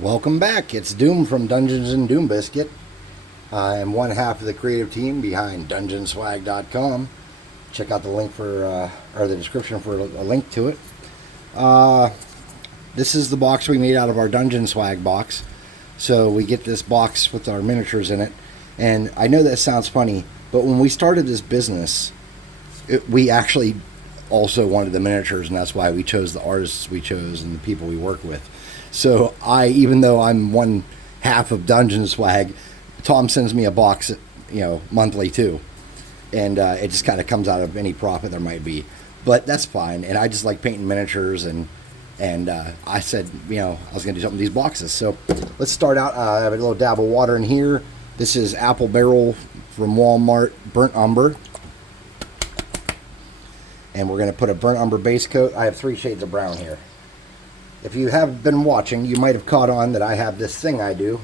Welcome back. It's Doom from Dungeons and Doom Biscuit. I am one half of the creative team behind DungeonSwag.com. Check out the link or the description for a link to it. This is the box we made out of our Dungeon Swag box. So we get this box with our miniatures in it. And I know that sounds funny, but when we started this business, we actually also wanted the miniatures, and that's why we chose the artists we chose and the people we work with. So even though I'm one half of Dungeon Swag, Tom sends me a box, monthly too, and it just kind of comes out of any profit there might be. But that's fine, and I just like painting miniatures, and I said, I was going to do something with these boxes. So let's start out. I have a little dab of water in here. This is Apple Barrel from Walmart, burnt umber. And we're going to put a burnt umber base coat. I have 3 shades of brown here. If you have been watching, you might have caught on that I have this thing I do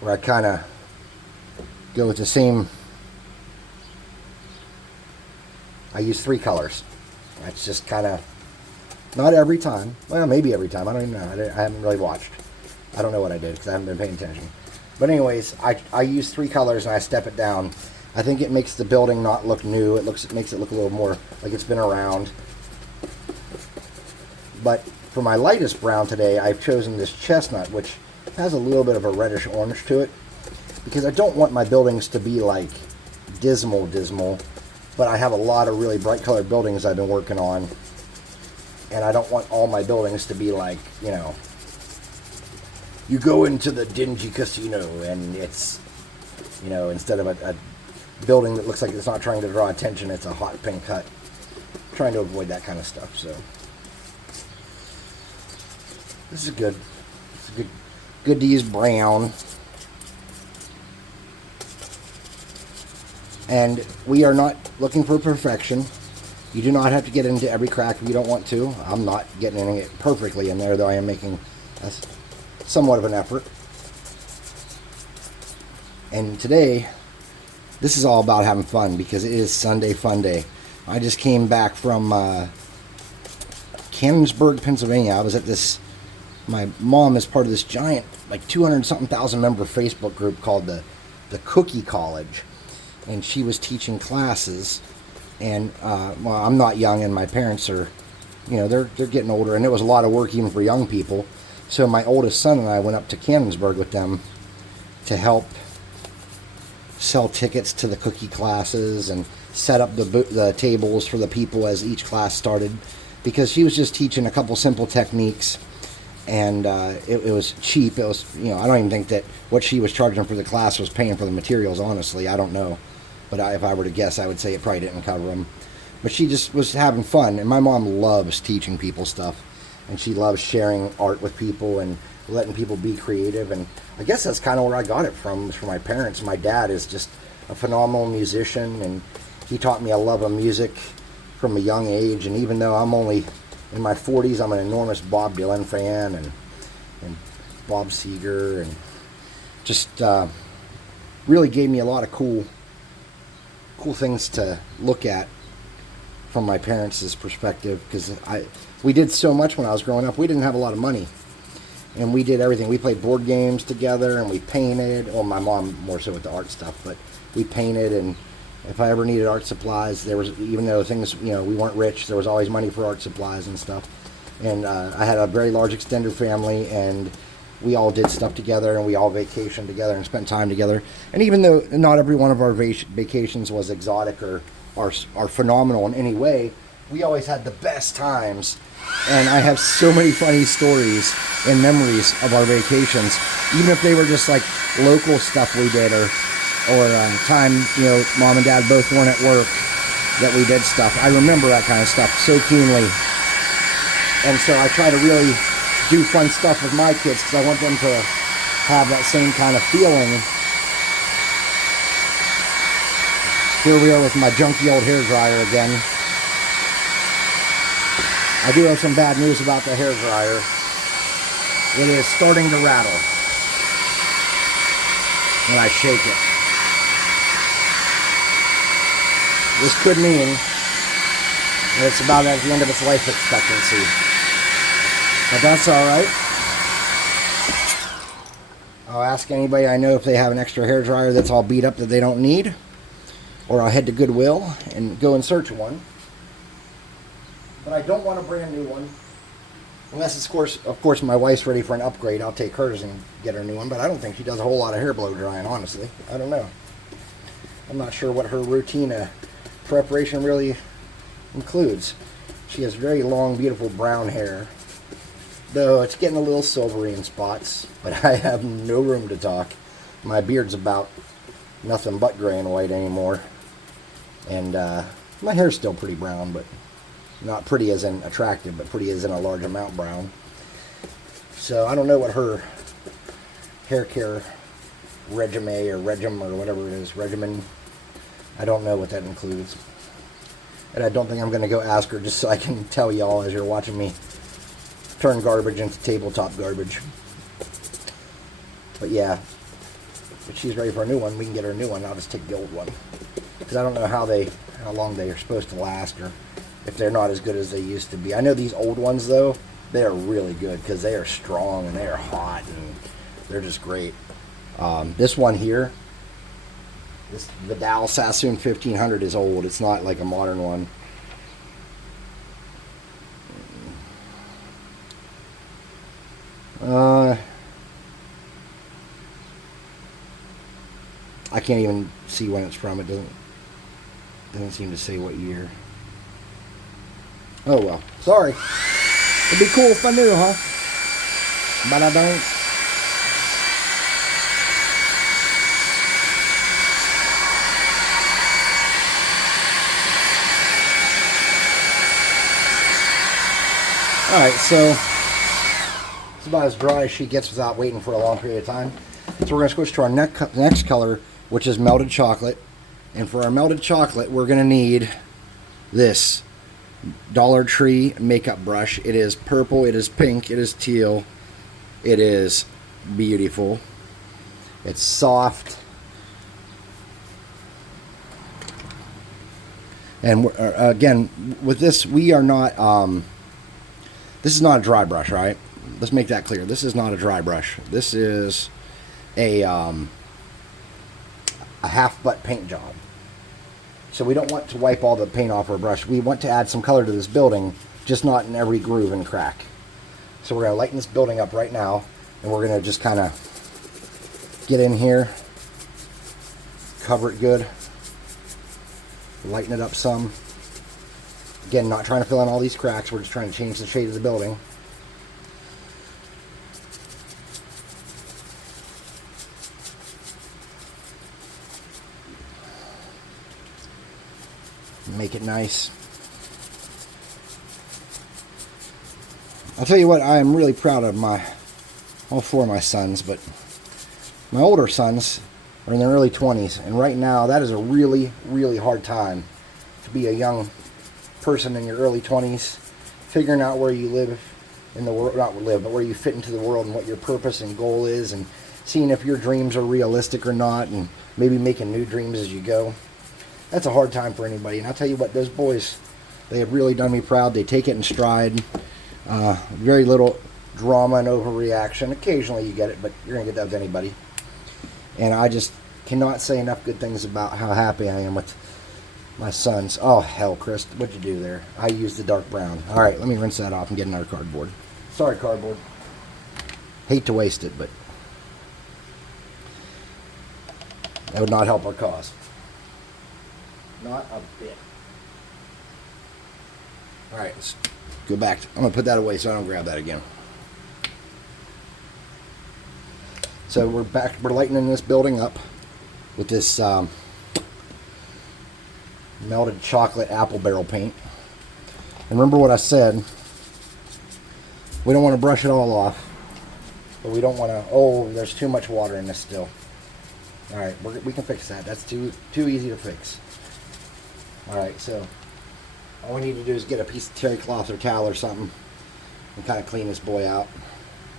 where I kind of go with the same. I use 3 colors. That's just kind of, not every time. Well, maybe every time. I don't even know. I haven't really watched. I don't know what I did because I haven't been paying attention. But anyways, I use 3 colors and I step it down. I think it makes the building not look new. It makes it look a little more like it's been around. But for my lightest brown today, I've chosen this chestnut, which has a little bit of a reddish orange to it, because I don't want my buildings to be like dismal, but I have a lot of really bright colored buildings I've been working on, and I don't want all my buildings to be like, you go into the dingy casino and it's, instead of a building that looks like it's not trying to draw attention, it's a hot pink hut. I'm trying to avoid that kind of stuff, so this is good. It's good to use brown. And we are not looking for perfection. You do not have to get into every crack if you don't want to. I'm not getting it perfectly in there, though I am making somewhat of an effort. And today, this is all about having fun because it is Sunday Fun Day. I just came back from Cannonsburg, Pennsylvania. I was at this. My mom is part of this giant, like 200-something thousand member Facebook group called the Cookie College, and she was teaching classes. And well, I'm not young, and my parents are, they're getting older, and it was a lot of work even for young people. So my oldest son and I went up to Cannonsburg with them to help sell tickets to the cookie classes and set up the tables for the people as each class started, because she was just teaching a couple simple techniques. And it was cheap. It was, I don't even think that what she was charging for the class was paying for the materials, honestly. I don't know. But if I were to guess, I would say it probably didn't cover them. But she just was having fun. And my mom loves teaching people stuff. And she loves sharing art with people and letting people be creative. And I guess that's kind of where I got it from my parents. My dad is just a phenomenal musician. And he taught me a love of music from a young age. And even though I'm only in my 40s, I'm an enormous Bob Dylan fan and Bob Seger, and just really gave me a lot of cool things to look at from my parents' perspective, because we did so much when I was growing up. We didn't have a lot of money, and we did everything. We played board games together, and we painted. Well, my mom more so with the art stuff, but we painted. And if I ever needed art supplies, there was, even though things, we weren't rich, there was always money for art supplies and stuff. And I had a very large extended family, and we all did stuff together, and we all vacationed together and spent time together. And even though not every one of our vacations was exotic or phenomenal in any way, we always had the best times. And I have so many funny stories and memories of our vacations, even if they were just like local stuff we did, or time, mom and dad both weren't at work, that we did stuff. I remember that kind of stuff so keenly. And so I try to really do fun stuff with my kids, because I want them to have that same kind of feeling. Here we are with my junky old hairdryer again. I do have some bad news about the hairdryer. It is starting to rattle when I shake it. This could mean that it's about at the end of its life expectancy. But that's alright. I'll ask anybody I know if they have an extra hair dryer that's all beat up that they don't need, or I'll head to Goodwill and go in search of one. But I don't want a brand new one. Unless, of course, my wife's ready for an upgrade. I'll take hers and get her a new one. But I don't think she does a whole lot of hair blow drying, honestly. I don't know. I'm not sure what her routine of preparation really includes. She has very long, beautiful brown hair. Though it's getting a little silvery in spots. But I have no room to talk. My beard's about nothing but gray and white anymore. And my hair's still pretty brown, but not pretty as in attractive, but pretty as in a large amount brown. So I don't know what her hair care regimen or whatever it is, regimen. I don't know what that includes. And I don't think I'm going to go ask her just so I can tell y'all as you're watching me turn garbage into tabletop garbage. But yeah, if she's ready for a new one, we can get her a new one. I'll just take the old one. Because I don't know how long they are supposed to last, or if they're not as good as they used to be. I know these old ones, though, they are really good because they are strong and they are hot and they're just great. This one here, this Vidal Sassoon 1500 is old. It's not like a modern one. I can't even see when it's from. It doesn't seem to say what year. Oh well, sorry. It'd be cool if I knew, huh? But I don't. Alright, so it's about as dry as she gets without waiting for a long period of time. So we're going to switch to our next color, which is melted chocolate. And for our melted chocolate, we're going to need this Dollar Tree makeup brush. It is purple, it is pink, it is teal, it is beautiful. It's soft. And again, with this, we are not, this is not a dry brush, right? Let's make that clear. This is not a dry brush. This is a half butt paint job. So we don't want to wipe all the paint off our brush. We want to add some color to this building, just not in every groove and crack. So we're going to lighten this building up right now, and we're going to just kind of get in here, cover it good, lighten it up some. Again, not trying to fill in all these cracks. We're just trying to change the shade of the building. Make it nice. I'll tell you what, I am really proud of all four of my sons, but my older sons are in their early 20s, and right now that is a really, really hard time to be a young person in your early 20s, figuring out where you live in the world, not live, but where you fit into the world and what your purpose and goal is, and seeing if your dreams are realistic or not, and maybe making new dreams as you go. That's a hard time for anybody, and I'll tell you what, those boys, they have really done me proud. They take it in stride. Very little drama and overreaction. Occasionally you get it, but you're going to get that with anybody. And I just cannot say enough good things about how happy I am with my sons. Oh, hell, Chris, what'd you do there? I used the dark brown. All right, let me rinse that off and get another cardboard. Sorry, cardboard. Hate to waste it, but that would not help our cause. Not a bit. Alright, let's go back. I'm going to put that away so I don't grab that again. So we're back. We're lightening this building up with this melted chocolate apple barrel paint. And remember what I said. We don't want to brush it all off. But we don't want to... Oh, there's too much water in this still. Alright, we can fix that. That's too easy to fix. Alright, so all we need to do is get a piece of terry cloth or towel or something and kind of clean this boy out.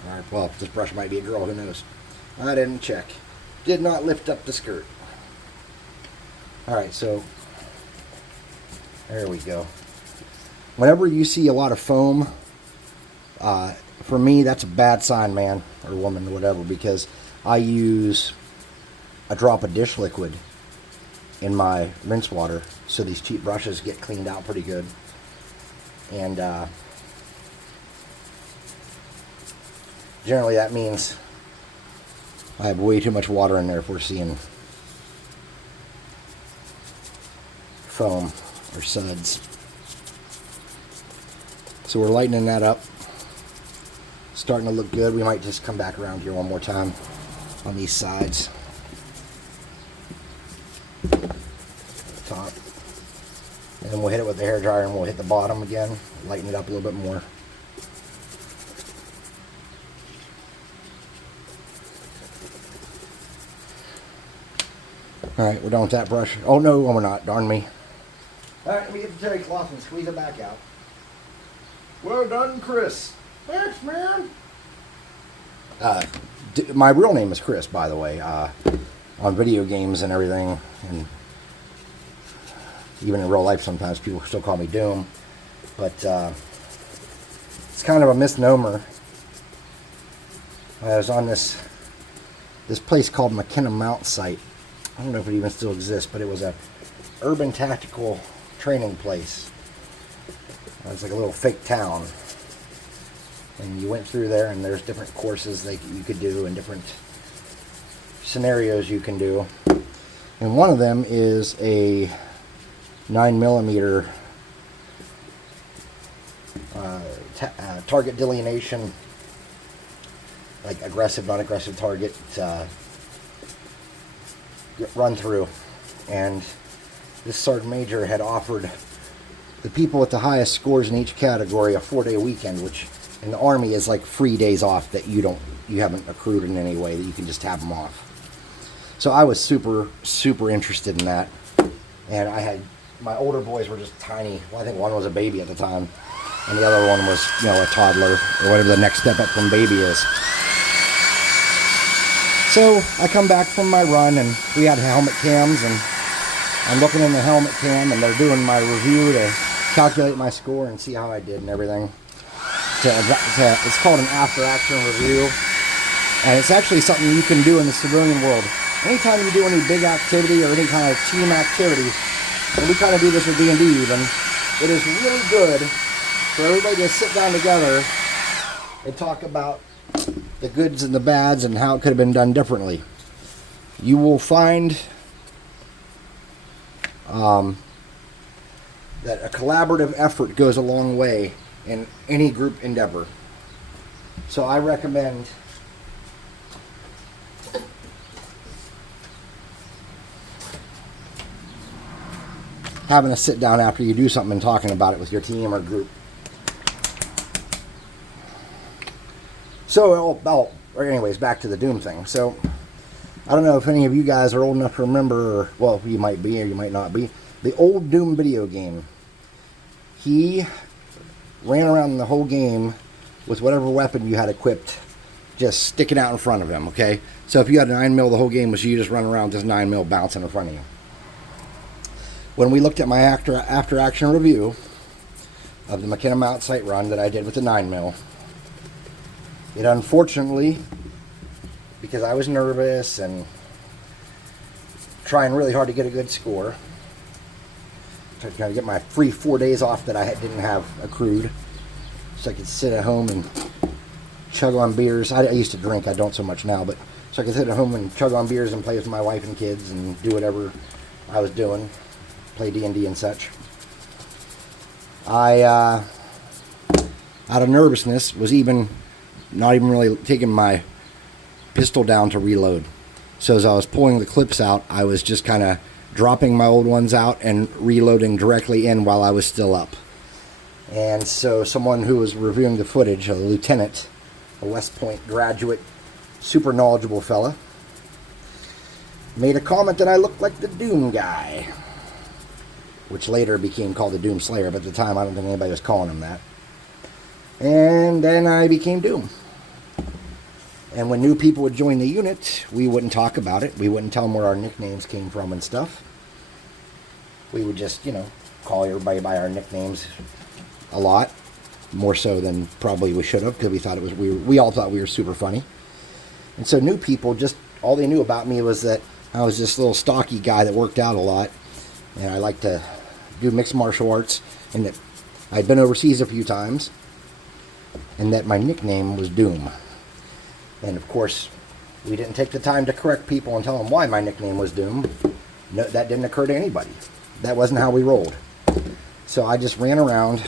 Alright, well, this brush might be a girl, who knows. I didn't check. Did not lift up the skirt. Alright, so there we go. Whenever you see a lot of foam, for me, that's a bad sign, man, or woman, or whatever, because I use a drop of dish liquid in my rinse water, so these cheap brushes get cleaned out pretty good. And generally that means I have way too much water in there if we're seeing foam or suds. So we're lightening that up. Starting to look good. We might just come back around here one more time on these sides. Top. And then we'll hit it with the hairdryer and we'll hit the bottom again. Lighten it up a little bit more. Alright, we're done with that brush. Oh no, we're not. Darn me. Alright, let me get the terry cloth and squeeze it back out. Well done, Chris. Thanks, man. My real name is Chris, by the way. On video games and everything, and even in real life, sometimes people still call me Doom. But it's kind of a misnomer. I was on this place called McKenna Mount Site. I don't know if it even still exists, but it was a urban tactical training place. It's like a little fake town. And you went through there, and there's different courses you could do and different scenarios you can do. And one of them is a 9mm target delineation, like aggressive, non-aggressive target run through. And this Sergeant Major had offered the people with the highest scores in each category a 4-day weekend, which in the Army is like free days off that you haven't accrued in any way, that you can just have them off. So I was super interested in that. And I had, my older boys were just tiny. Well, I think one was a baby at the time, and the other one was, a toddler, or whatever the next step up from baby is. So I come back from my run, and we had helmet cams, and I'm looking in the helmet cam, and they're doing my review to calculate my score and see how I did and everything. It's called an after-action review, and it's actually something you can do in the civilian world. Anytime you do any big activity or any kind of team activity, and we kind of do this with D&D even, it is really good for everybody to sit down together and talk about the goods and the bads and how it could have been done differently. You will find that a collaborative effort goes a long way in any group endeavor. So I recommend having a sit down after you do something and talking about it with your team or group. So, anyways, back to the Doom thing. So, I don't know if any of you guys are old enough to remember, or, well, you might be or you might not be, the old Doom video game. He ran around the whole game with whatever weapon you had equipped, just sticking out in front of him, okay? So if you had a 9mm, the whole game was you just run around with this 9mm bouncing in front of you. When we looked at my after-action review of the McKenna Mount Site run that I did with the 9mm, it unfortunately, because I was nervous and trying really hard to get a good score, to try to get my free 4 days off that I didn't have accrued, so I could sit at home and chug on beers. I used to drink, I don't so much now, but so I could sit at home and chug on beers and play with my wife and kids and do whatever I was doing, play D&D and such. I, out of nervousness, was not even really taking my pistol down to reload. So as I was pulling the clips out, I was just kind of dropping my old ones out and reloading directly in while I was still up. And so someone who was reviewing the footage, a lieutenant, a West Point graduate, super knowledgeable fella, made a comment that I looked like the Doom guy, which later became called the Doom Slayer, but at the time I don't think anybody was calling him that. And then I became Doom. And when new people would join the unit, we wouldn't talk about it. We wouldn't tell them where our nicknames came from and stuff. We would just, call everybody by our nicknames a lot. More so than probably we should have, because we thought we all thought we were super funny. And so new people, just all they knew about me was that I was this little stocky guy that worked out a lot, and I liked to do mixed martial arts, and that I'd been overseas a few times, and that my nickname was Doom. And of course, we didn't take the time to correct people and tell them why my nickname was Doom. No, that didn't occur to anybody. That wasn't how we rolled. So I just ran around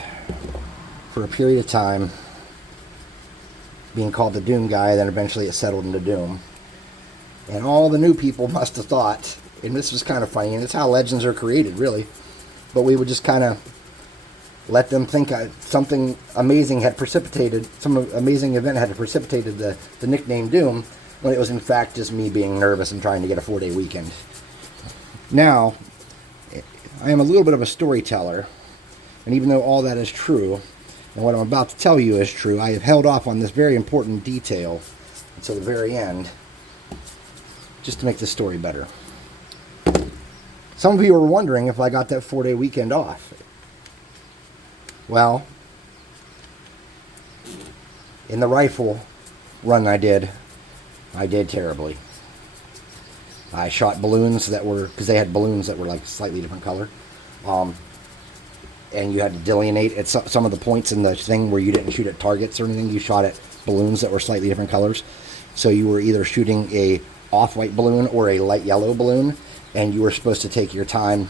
for a period of time being called the Doom guy, then eventually it settled into Doom. And all the new people must have thought, and this was kind of funny, and it's how legends are created, really, but we would just kind of let them think something amazing had precipitated, some amazing event had precipitated the nickname Doom, when it was in fact just me being nervous and trying to get a 4-day weekend. Now, I am a little bit of a storyteller, and even though all that is true, and what I'm about to tell you is true, I have held off on this very important detail until the very end, just to make this story better. Some of you are wondering if I got that 4-day weekend off. Well, in the rifle run I did terribly. I shot balloons that were, because they had balloons that were like slightly different color. And you had to delineate at some of the points in the thing where you didn't shoot at targets or anything. You shot at balloons that were slightly different colors. So you were either shooting a off-white balloon or a light yellow balloon, and you were supposed to take your time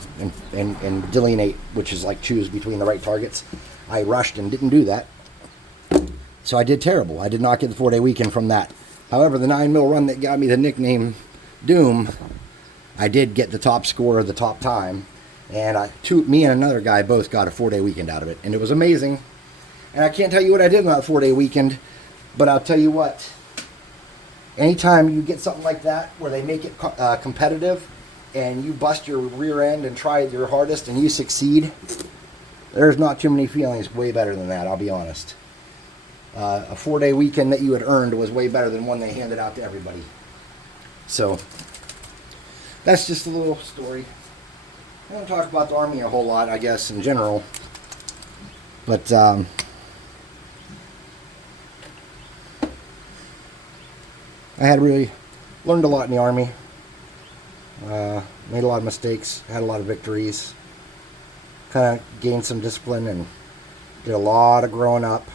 and delineate, which is like choose between the right targets. I rushed and didn't do that. So I did terrible. I did not get the 4-day weekend from that. However, the 9 mil run that got me the nickname Doom, I did get the top score of the top time, and me and another guy both got a 4-day weekend out of it, and it was amazing. And I can't tell you what I did on that 4-day weekend, but I'll tell you what. Anytime you get something like that where they make it competitive, and you bust your rear end and try your hardest and you succeed, there's not too many feelings way better than that, I'll be honest. A 4-day weekend that you had earned was way better than one they handed out to everybody. So, that's just a little story. I don't talk about the Army a whole lot, I guess, in general. But, I had really learned a lot in the Army. Made a lot of mistakes, had a lot of victories. Kind of gained some discipline and did a lot of growing up.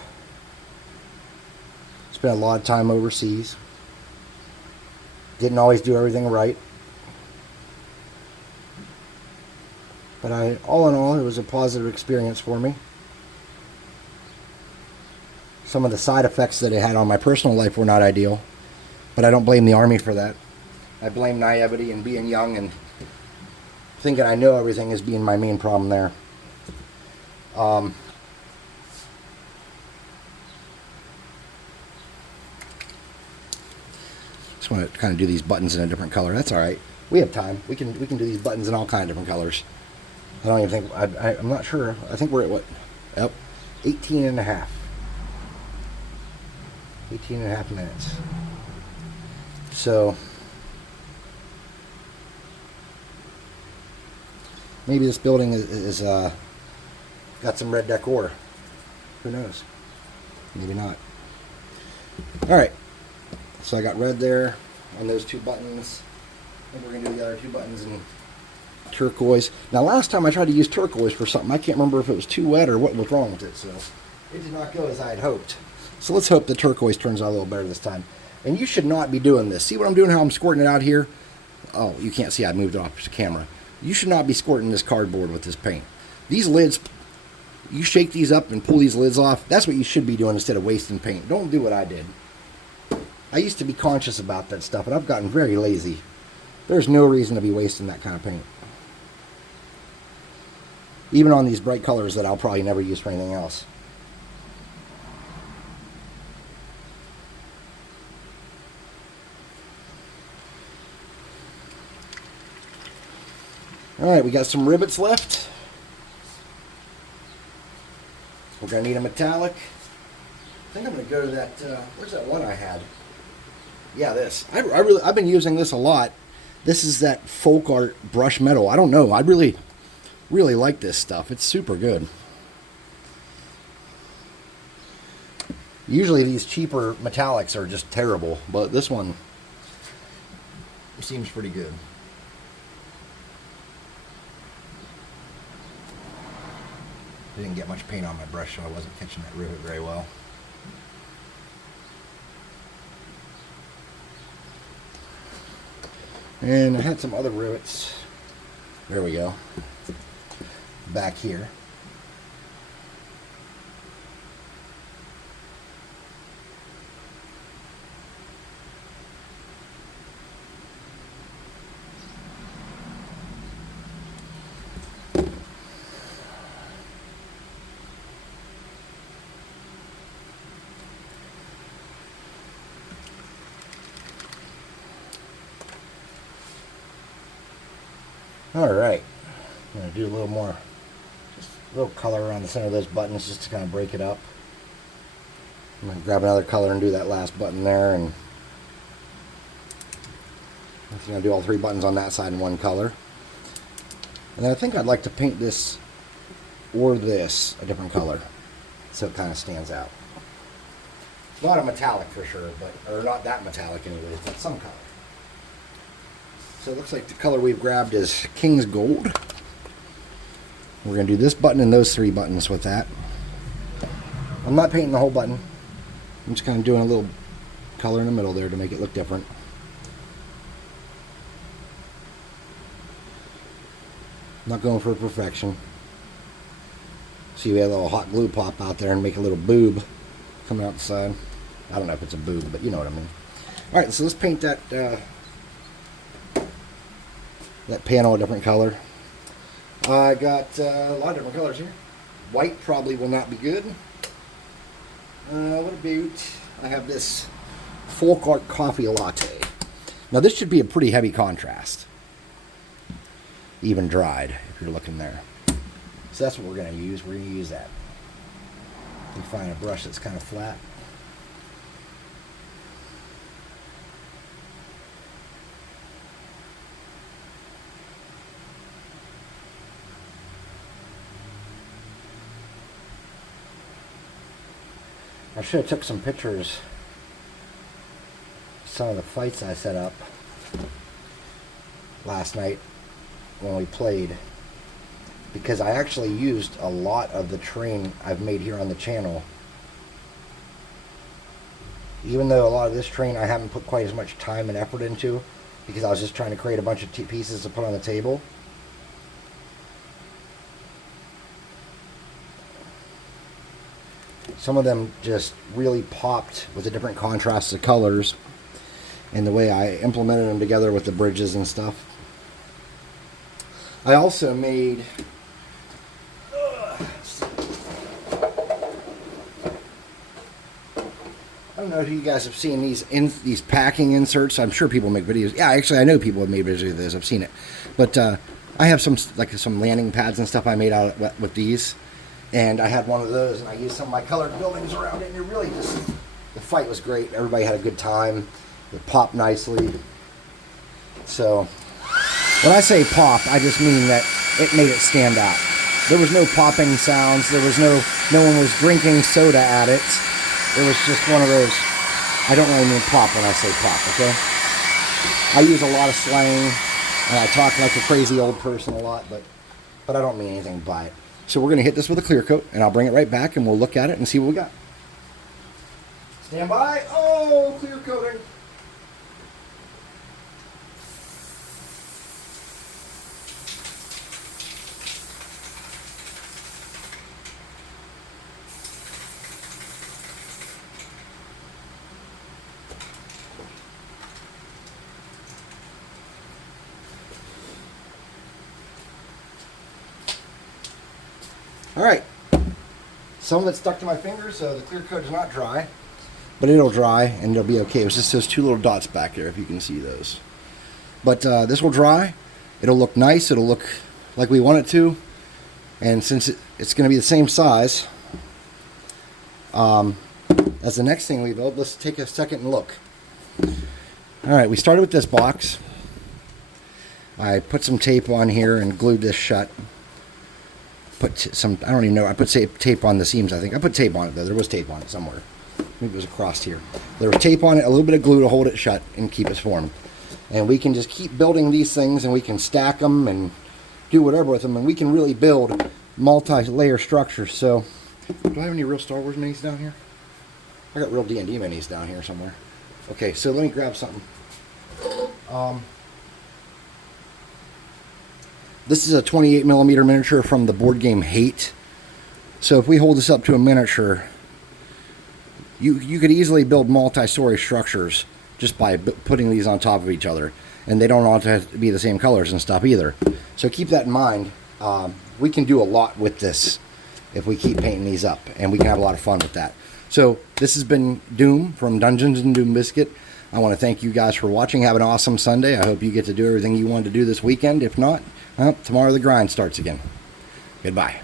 Spent a lot of time overseas. Didn't always do everything right. But all in all, it was a positive experience for me. Some of the side effects that it had on my personal life were not ideal, but I don't blame the Army for that. I blame naivety and being young and thinking I know everything as being my main problem there. Just want to kind of do these buttons in a different color. That's all right. We have time. We can do these buttons in all kinds of different colors. I don't even think, I'm not sure. I think we're at what? Yep, 18 and a half. 18 and a half minutes. So, maybe this building is got some red decor. Who knows? Maybe not. Alright. So I got red there on those two buttons. I think we're going to do the other two buttons in turquoise. Now last time I tried to use turquoise for something, I can't remember if it was too wet or what was wrong with it. So it did not go as I had hoped. So let's hope the turquoise turns out a little better this time. And you should not be doing this. See what I'm doing, how I'm squirting it out here? Oh, you can't see, I moved it off the camera. You should not be squirting this cardboard with this paint. These lids, you shake these up and pull these lids off. That's what you should be doing instead of wasting paint. Don't do what I did. I used to be conscious about that stuff, and I've gotten very lazy. There's no reason to be wasting that kind of paint. Even on these bright colors that I'll probably never use for anything else. Alright, we got some rivets left. We're going to need a metallic. I think I'm going to go to that, where's that one I had? Yeah, this. I've been using this a lot. This is that folk art brush metal. I don't know. I really like this stuff. It's super good. Usually these cheaper metallics are just terrible, but this one seems pretty good. I didn't get much paint on my brush, so I wasn't catching that rivet very well. And I had some other rivets. There we go. Back here. Alright, I'm going to do a little more, just a little color around the center of those buttons just to kind of break it up. I'm going to grab another color and do that last button there, and I'm going to do all three buttons on that side in one color. And then I think I'd like to paint this or this a different color so it kind of stands out. Not a metallic for sure, but or not that metallic anyway, but some color. So it looks like the color we've grabbed is King's Gold. We're going to do this button and those three buttons with that. I'm not painting the whole button. I'm just kind of doing a little color in the middle there to make it look different. Not going for perfection. See, we have a little hot glue pop out there and make a little boob coming out the side. I don't know if it's a boob, but you know what I mean. Alright, so let's paint that that panel a different color. I got a lot of different colors here. White probably will not be good. What about, I have this Folk Art Coffee Latte. Now this should be a pretty heavy contrast. Even dried, if you're looking there. So that's what we're going to use. We're going to use that. You find a brush that's kind of flat. I should have took some pictures of some of the fights I set up last night when we played, because I actually used a lot of the terrain I've made here on the channel. Even though a lot of this terrain I haven't put quite as much time and effort into, because I was just trying to create a bunch of pieces to put on the table. Some of them just really popped with the different contrasts of colors and the way I implemented them together with the bridges and stuff. I also made I don't know if you guys have seen these packing inserts. I'm sure people make videos. Yeah, actually I know people have made videos of this. I've seen it. But I have some landing pads and stuff I made out with these. And I had one of those, and I used some of my colored buildings around it, and it really just, the fight was great. Everybody had a good time. It popped nicely. So, when I say pop, I just mean that it made it stand out. There was no popping sounds. There was no one was drinking soda at it. It was just one of those, I don't really mean pop when I say pop, okay? I use a lot of slang, and I talk like a crazy old person a lot, but I don't mean anything by it. So we're going to hit this with a clear coat, and I'll bring it right back, and we'll look at it and see what we got. Stand by. Oh, clear coating. All right, some of it stuck to my fingers, so the clear coat is not dry, but it'll dry and it'll be okay. It was just those two little dots back there, if you can see those. But this will dry. It'll look nice. It'll look like we want it to. And since it's going to be the same size as the next thing we built, let's take a second and look. All right, we started with this box. I put some tape on here and glued this shut. Put some, I don't even know, I put tape on the seams, I think. I put tape on it, though. There was tape on it somewhere. Maybe it was across here. There was tape on it, a little bit of glue to hold it shut and keep it formed. And we can just keep building these things, and we can stack them and do whatever with them, and we can really build multi-layer structures. So, do I have any real Star Wars minis down here? I got real D&D minis down here somewhere. Okay, so let me grab something. This is a 28mm miniature from the board game Hate. So if we hold this up to a miniature, you could easily build multi-story structures just by putting these on top of each other. And they don't all have to be the same colors and stuff either. So keep that in mind. We can do a lot with this if we keep painting these up, and we can have a lot of fun with that. So this has been Doom from Dungeons and Doom Biscuit. I want to thank you guys for watching. Have an awesome Sunday. I hope you get to do everything you wanted to do this weekend. If not, well, tomorrow the grind starts again. Goodbye.